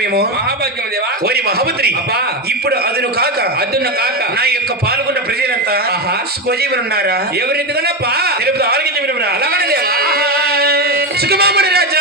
మేము మహాభాగ్యం దేవా. ఓరి మహామంత్రి అబ్బా. ఇప్పుడు అదును కాక అదున్న కాక. నా యొక్క పాల్గొన్న ప్రజలంతా ఉన్నారా ఎవరింటికనప్పా తెలుపుతూ ఆలకించి వినరా అలాగనే దేవా. సుఖమాముడి రాజా.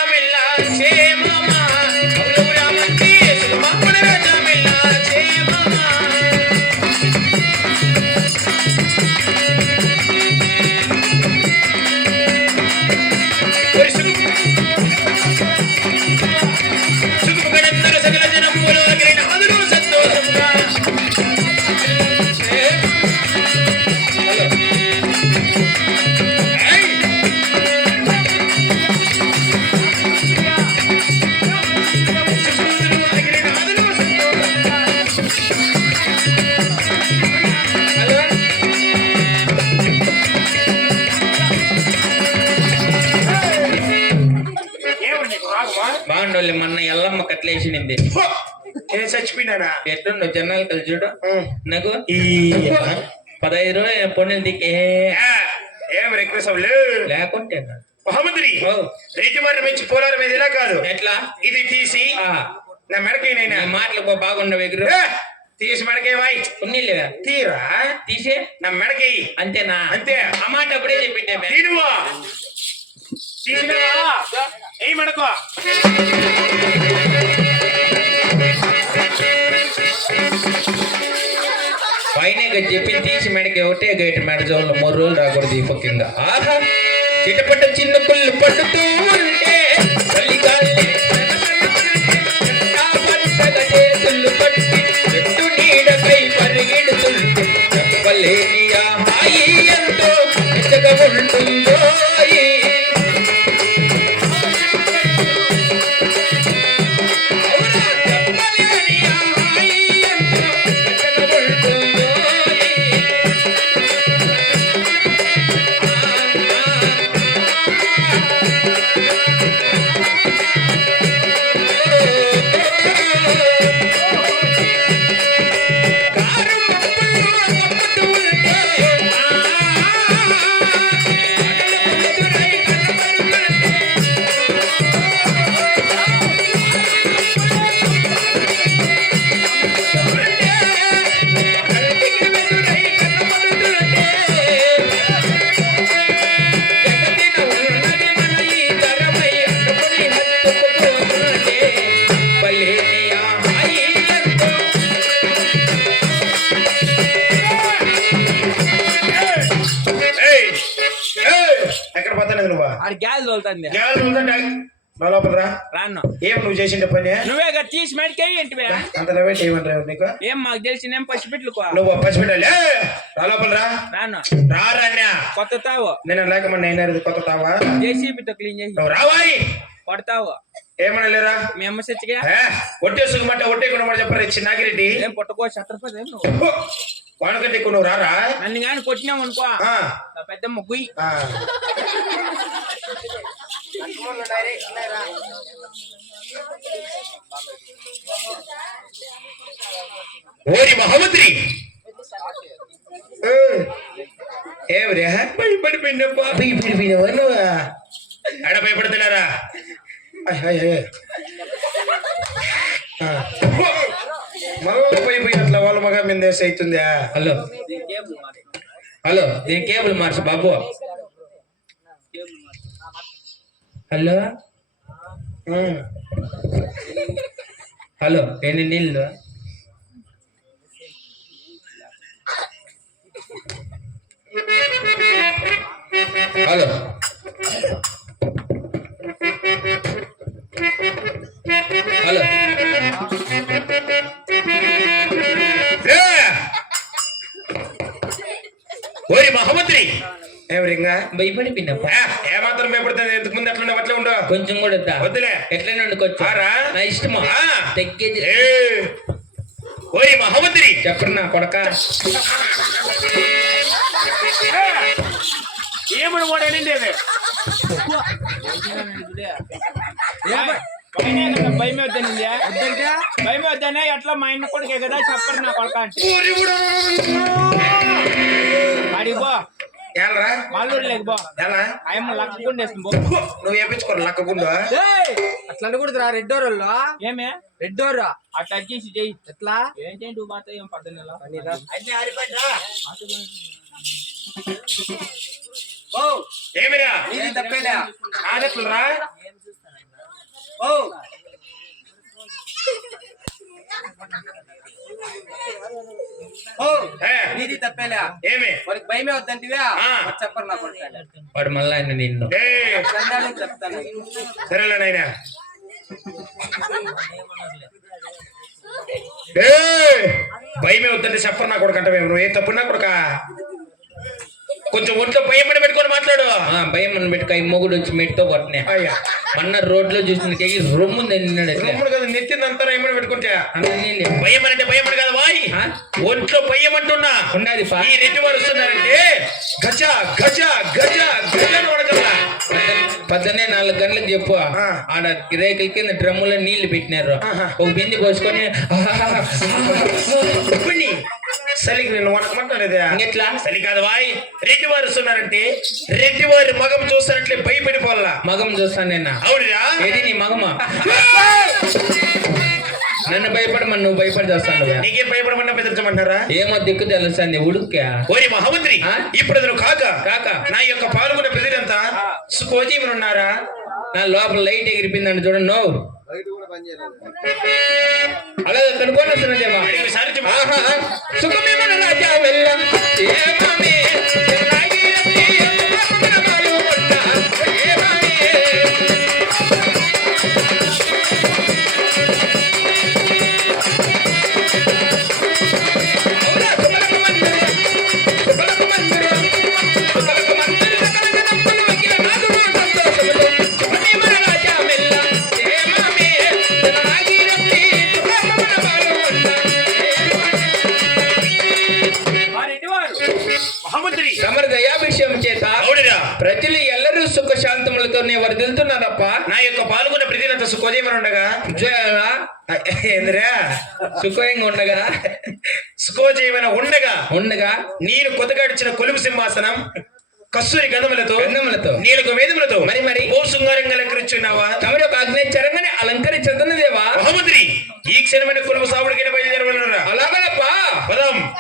మొన్న ఎల్లమ్మ కట్లేసినింది. హో! నేను చచ్చిపోయినానా ఎట్లుండో జనాలు కలిసి చూడు. నాకు ఈ పదహైదు రోజులు పొన్నులు దిక్కే. ఏం. రెక్రసవులు లేకుంటే మహమ్మద్రి ఓ. రేతిమారి మంచి పోలారం మీద ఇలా కాదు. ఎట్లా? ఇది తీసి నా మెడకైనైనా నీ మాటలు బాగుండవు ఎగురు. ఏ, తీసి మెడకే వాయి? ఉన్నీలేవా తీరా? తీసే. నా మెడకి అంతేనా? అంతే. ఆ మాట అప్పుడే చెప్పిండే మే. తీరువా పైన చెప్పి తీసి మెడకి ఒకటే గైట్ మెడ జోన్లో మూడు రోజులు రాకూడదు ఈ కింద ఆహా చిటపట చిన్న పుల్లు పట్టుతూ ఉంటే రాను ఏం నువ్వు చేసిండే పని? నువ్వే తీసి మెడికే ఏంటివే అంత నవ్వే చేయమంటారు నీకు? ఏం మాకు తెలిసి నేను పసిపెట్టుకో నువ్వు పసిపెట్టాలి రా లోపల రా. రాను రా రాన్యా. కొత్త తావు. నేను లేకమన్నా అయినారు కొత్త తావా? జేసీబీతో క్లీన్ చేసి. రావాయి. కొడతావు. ఏమన్నా లేరా? మీ అమ్మ సచ్చిగా ఒట్టే సుఖమంటే ఒట్టే కూడా చెప్పరు ఇచ్చి నాగిరెడ్డి? ఏం పుట్టకో ఛత్రపతి వానకంటే ఎక్కువ నువ్వు రారా? నన్ను కానీ కొట్టినావు అనుకో. ఆ, నా పెద్దమ్మ గుయ్యి ఆ. ఓరి మహమ్మద్రి ఏమిరా భయపడిపోయినప్పా భయపడిపోయినావా నువ్వు ఆడ భయపడుతున్నారా? అయ్, అయ్, అయ్. ఆ. మళ్ళీ పోయిపోయి అట్లా వాళ్ళ మగ మీద అవుతుందా? హలో. హలో దీని కేబుల్ మార్చు బాబు. Hello um. హలో ఎన్ని నీళ్ళు హలో హలో ఏ! ఓరి మహమ్మద్రి ఏమరింగా భయపడిపోయినప్పా ఏమాత్రం భయపడుతుంది ఇంతకు ముందు అట్లా అట్లా ఉండు కొంచెం కూడా వద్దా? వద్దులే. ఎట్లనే వండుకోవచ్చు ఆరా? నా ఇష్టమా ఆ. తగ్గేది ఏ! ఓరి మహమ్మద్రి చెప్పండి నా కొడక ఏమని కూడా నిండేది పైన కదా భయమే వద్దనింది భయమే వద్దనే ఎట్లా మా ఇంటి కొడుకే కదా చెప్పరు నా కొడక అంటే ఊరి కూడా అడిగో ఏలరా మాలూరు లేక బో. ఎలా ఆయమ్మ బో. నువ్వు వేపించుకోరు లక్కగుండు ఏయ్! అట్లా అనకూడదురా రెడ్ డోర్ వాళ్ళు. ఏమే? రెడ్ డోర్ అట్లా వచ్చేసి చెయ్యి ఎట్లా? ఏం చేయండి నువ్వు మాత్రం ఏం పద్దెనిమిది పనిరా. ఓ ఏమిరా? నీది తప్పేలే? ఆదట్లరా ఓ. ఓ ఏ, నీది తప్పేలే. ఏమి? వాడికి భయమే వద్దంటివా? చెప్పరు నా కొడుకు వాడు మళ్ళా ఆయన నిన్ను. చెప్తాను సరేలే నాయనా. భయమే వద్దంటే చెప్పరు నా కొడుకు అంటే నువ్వు ఏ తప్పు నా కొడుక? కొంచెం ఒంట్లో భయం పడి పెట్టుకొని మాట్లాడు. భయం అని పెట్టుకో ఈ మొగుడు వచ్చి మెట్టుతో కొట్టనే. మొన్న రోడ్లో చూసిన రొమ్ము నిన్నాడు రొమ్ముడు కదా నెత్తిందంతా ఏమని పెట్టుకుంటే. భయం అంటే భయం అని కదా వాయ్? ఒంట్లో భయం అంటున్నా. ఉండాది పా ఈ రెడ్డి వారు వస్తున్నారంటే గజ గజ గజ గజ అని వడకల్లా పద్దనే నాలుగు గంటలకు చెప్పు. ఆడ రేకుల కింద డ్రమ్ములో నీళ్ళు పెట్టినారు. ఒక బింది పోసుకొని ఉప్పిని చలికి నేను వడకమంటానేదే ఇంకెట్లా? చలి కాదు వాయ్. రెడ్డి వారు వస్తున్నారంటే రెడ్డి వారి మగం చూస్తారంటే భయపడిపోవాలా మగం చూస్తాను నిన్న. అవునురా. ఏది నీ మగమా? నన్ను భయపడమని నువ్వు భయపడి చేస్తాను నీకేం భయపడమన్నా బెదిరించమంటారా? ఏమో దిక్కు తెలుస్తుంది ఉడుక్కా. ఓరి మహామంత్రి? ఇప్పుడు అతను కాక కాక. నా యొక్క పాల్గొన్న ప్రజలంతా సుఖోజీవులు ఉన్నారా నా లోపల లైట్ ఎగిరిపోయిందని చూడండి నో అలాగే కనుక్కొని వస్తున్నదేమా అడిగి సారి చెప్పు. ఆహా, సుఖమేమన రాజా వెళ్ళం జయ- ఏందిరా? సుఖంగా ఉండగా? సుఖోజీవన ఉండగా? ఉండగా. నేను కొత్తగాడిచిన కొలుపు సింహాసనం కస్తూరి గంధములతో గంధములతో. నీలకు వేదములతో మరి మరి? ఓ శృంగారంగా అలంకరించున్నావా? తమరి యొక్క అగ్నిచరంగానే అలంకరించదున్నదేవా? మహామంత్రి ఈ క్షణమైన కులపు సావుడికైనా బయలుదేరవలరా అలాగనప్పా. పదం.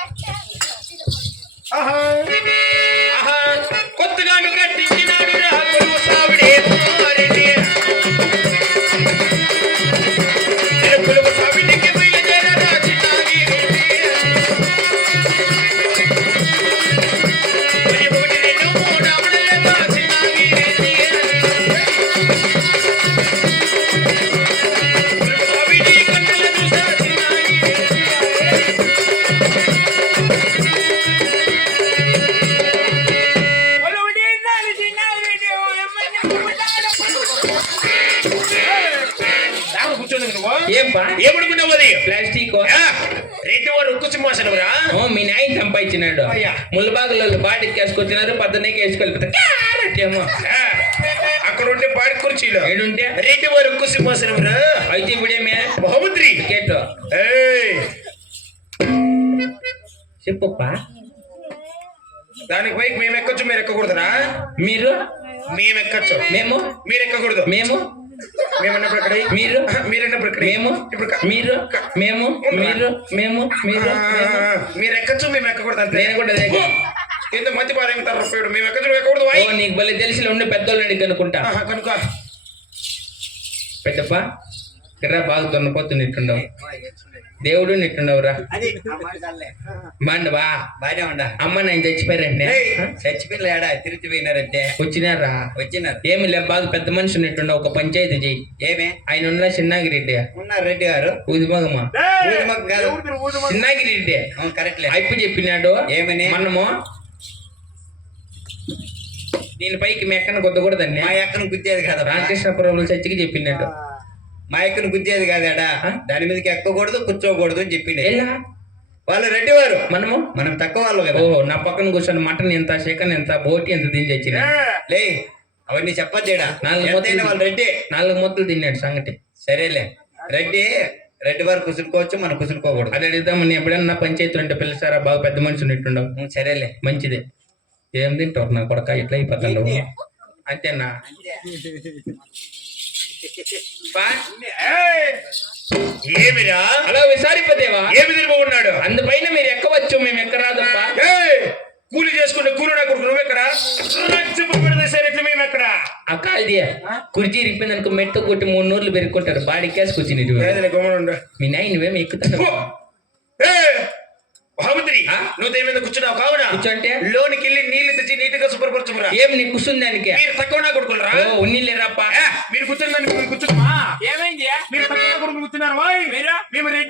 నువ్వు? ఏమనుకున్నావు అది? ప్లాస్టిక్? ఉక్కు సింహాసనమురా ఓ మీ నాయన సంపాదించినాడు. అయ్యా. ముల్లబాగులలో బాటికి వేసుకొచ్చినారు పద్దనకి ఆ, అక్కడ ఉండే పాడి కుర్చీలో. ఏడుంటే? రెడ్డి వారు ఉక్కు సింహాసనమురా అయితే ఇప్పుడేమే మహమంత్రి కేటు ఏయ్, చెప్పుప్పా? దానికి పైకి మేము ఎక్కొచ్చు మీరు? ఎక్కకూడదురా మీరు మేము? ఎక్కచ్చు మేము మీరు ఎక్కకూడదు మేము? మేము అన్నప్పుడు ఇక్కడ మీరు ఇక్కడ మేము? ఇప్పుడు మీరు? మేము? మీరు? మేము? మీరు? మేము. మీరు ఎక్కచ్చు మేము ఎక్కకూడదు అంతే. నేను కూడా అదే. రూపాయలు మేము ఎక్కచ్చు ఎక్కకూడదు. నీకు భలే తెలిసి ఉండే పెద్దోళ్ళు అడిగి అనుకుంటా ఆహా, కనుక పెద్దప్ప? ఇక్కడ బాగా దున్నపోతున్నట్టుండవు దేవుడు నిట్టుండవురా. అది బాండవా బానే ఉండా. అమ్మ నేను చచ్చిపోయారంటే చచ్చిపోయిన ఏడా తిరిగి పోయినారంటే వచ్చినారా? వచ్చినారు. ఏమి లే బాగా పెద్ద మనిషి ఉన్నట్టుండవు ఒక పంచాయతీ చెయ్యి. ఏమే? ఆయన ఉన్న చిన్నాగిరెడ్డి ఉన్నారు రెడ్డి గారు. కాదు చిన్నాగిరెడ్డి అవును, కరెక్ట్లే. అయిపు చెప్పినాడు. ఏమని? మనము దీని పైకి మెక్కన కొద్దకూడదండి మా అక్కను గుద్దేది కదా రామకృష్ణపురంలో చర్చికి చెప్పినాడు. మా అక్కను గుద్దేది కాదాడా? దాని మీదకి ఎక్కకూడదు కూర్చోకూడదు అని చెప్పిండే. ఎలా? వాళ్ళు రెడ్డి వారు మనము? మనం తక్కువ వాళ్ళు కదా. ఓ నా పక్కన కూర్చొని మటన్ ఎంత చికెన్ ఎంత బోటి ఎంత తిని తెచ్చిన లే అవన్నీ చెప్పొద్దేడా? నాలుగు మొత్తం- వాళ్ళు రెడ్డి. నాలుగు మొత్తులు తిన్నాడు సంగటి. సరేలే. రెడ్డి రెడ్డి వారు కుసురుకోవచ్చు మనం కుసురుకోకూడదు. అది నేను ఎప్పుడన్నా పంచాయతీ ఉంటే పిలుస్తారా బాగా పెద్ద మనిషి ఉన్నట్టుండవు సరేలే. మంచిదే. ఏం తింటావు? నా కొడక ఇట్లా అయిపోతాడు అంతేనా! ఏమిరా? హలో విసారిపోతేవా ఏమి తిరిగిపోన్నాడు అందుపైన మీరు ఎక్కవచ్చు? మేము ఎక్కరాదప్ప? కూలి చేసుకుంటే కూలి నా కొడుకు నువ్వెక్కడ? చెప్పు పెడితే సరే ఇట్లా మేము ఎక్కడ ఆ? కాల్ది కుర్చీ ఇరిగిపోయింది అనుకో మెట్టు కొట్టి మూడు నూర్లు పెరుక్కుంటారు. బాడీ క్యాస్ కూర్చుని మీ నాయన నువ్వేమి ఎక్కుతాను మహామంత్రి నువ్వు దేని మీద కూర్చున్నావు? కావున కూర్చోంటే? లోనికి వెళ్ళి నీళ్ళు తెచ్చి నీటిగా శుభ్రపరచుకురా. ఏం నీ కూర్చుంది దానికి? మీరు తక్కువ నా కొడుకులరా? ఓ ఉన్నీలేరాప్ప ఏ, మీరు కూర్చుని దానికి కూర్చున్నామా ఏమైంది? మీరు తక్కువ కొడుకులు కూర్చున్నారు? వాయ్ మీరు? మేము రెడ్డి